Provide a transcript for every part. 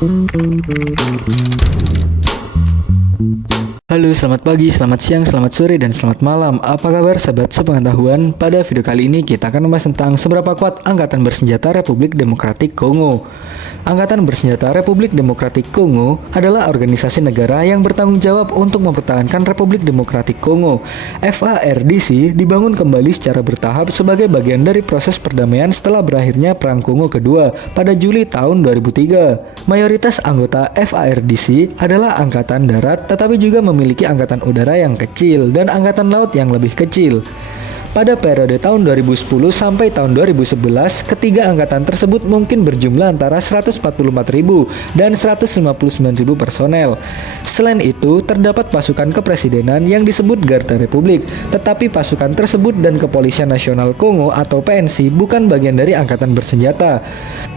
Halo, selamat pagi, selamat siang, selamat sore, dan selamat malam. Apa kabar sahabat sepengetahuan? Pada video kali ini kita akan membahas tentang seberapa kuat Angkatan Bersenjata Republik Demokratik Kongo. Angkatan Bersenjata Republik Demokratik Kongo adalah organisasi negara yang bertanggung jawab untuk mempertahankan Republik Demokratik Kongo. FARDC dibangun kembali secara bertahap sebagai bagian dari proses perdamaian setelah berakhirnya Perang Kongo Kedua pada Juli tahun 2003. Mayoritas anggota FARDC adalah angkatan darat, tetapi juga memiliki angkatan udara yang kecil dan angkatan laut yang lebih kecil. Pada periode tahun 2010 sampai tahun 2011, ketiga angkatan tersebut mungkin berjumlah antara 144.000 dan 159.000 personel. Selain itu, terdapat pasukan kepresidenan yang disebut Garda Republik, tetapi pasukan tersebut dan Kepolisian Nasional Kongo atau PNC bukan bagian dari angkatan bersenjata.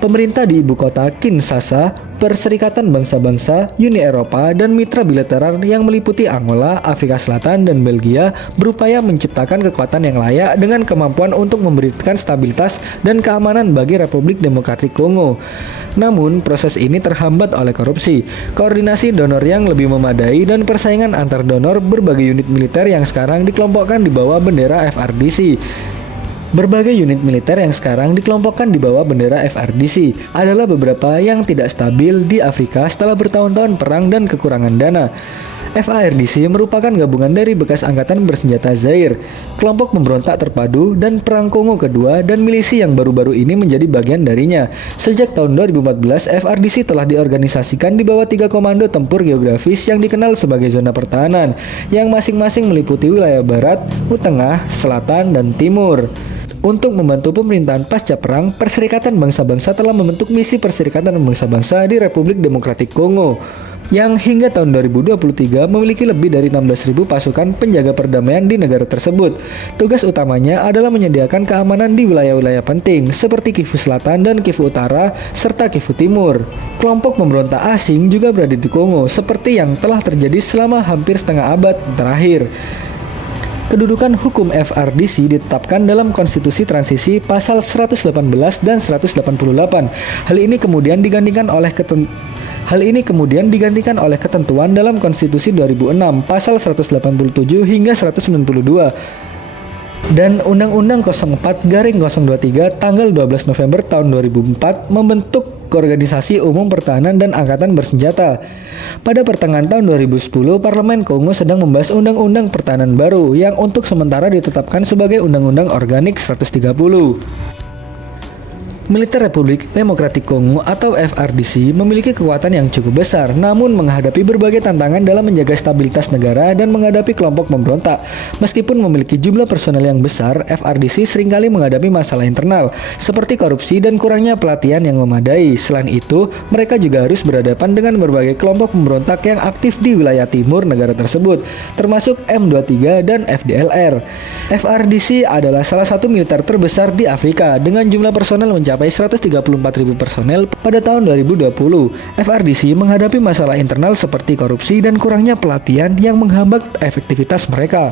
Pemerintah di ibu kota Kinshasa, Perserikatan Bangsa-Bangsa, Uni Eropa, dan mitra bilateral yang meliputi Angola, Afrika Selatan, dan Belgia berupaya menciptakan kekuatan yang layak dengan kemampuan untuk memberikan stabilitas dan keamanan bagi Republik Demokratik Kongo. Namun, proses ini terhambat oleh korupsi, koordinasi donor yang lebih memadai, dan persaingan antar donor berbagai unit militer yang sekarang dikelompokkan di bawah bendera FARDC. Berbagai unit militer yang sekarang dikelompokkan di bawah bendera FARDC adalah beberapa yang tidak stabil di Afrika setelah bertahun-tahun perang dan kekurangan dana. FARDC merupakan gabungan dari bekas angkatan bersenjata Zaire, kelompok pemberontak terpadu, dan Perang Kongo Kedua, dan milisi yang baru-baru ini menjadi bagian darinya. Sejak tahun 2014, FARDC telah diorganisasikan di bawah 3 komando tempur geografis yang dikenal sebagai zona pertahanan, yang masing-masing meliputi wilayah barat, tengah, selatan, dan timur. Untuk membantu pemerintahan pasca perang, Perserikatan Bangsa-Bangsa telah membentuk misi Perserikatan Bangsa-Bangsa di Republik Demokratik Kongo, yang hingga tahun 2023 memiliki lebih dari 16.000 pasukan penjaga perdamaian di negara tersebut. Tugas utamanya adalah menyediakan keamanan di wilayah-wilayah penting seperti Kivu Selatan dan Kivu Utara serta Kivu Timur. Kelompok pemberontak asing juga berada di Kongo seperti yang telah terjadi selama hampir setengah abad terakhir. Kedudukan hukum FARDC ditetapkan dalam Konstitusi Transisi pasal 118 dan 188. Hal ini kemudian digantikan oleh ketentuan dalam Konstitusi 2006 pasal 187 hingga 192 dan Undang-Undang 04/023 tanggal 12 November tahun 2004 membentuk Organisasi Umum Pertahanan dan Angkatan Bersenjata. Pada pertengahan tahun 2010, Parlemen Kongo sedang membahas Undang-Undang Pertahanan baru yang untuk sementara ditetapkan sebagai Undang-Undang Organik 130. Militer Republik Demokratik Kongo atau FARDC memiliki kekuatan yang cukup besar, namun menghadapi berbagai tantangan dalam menjaga stabilitas negara dan menghadapi kelompok pemberontak. Meskipun memiliki jumlah personel yang besar, FARDC seringkali menghadapi masalah internal, seperti korupsi dan kurangnya pelatihan yang memadai. Selain itu, mereka juga harus berhadapan dengan berbagai kelompok pemberontak yang aktif di wilayah timur negara tersebut, termasuk M23 dan FDLR. FARDC adalah salah satu militer terbesar di Afrika dengan jumlah personel mencapai 134.000 personel pada tahun 2020. FARDC menghadapi masalah internal seperti korupsi dan kurangnya pelatihan yang menghambat efektivitas mereka.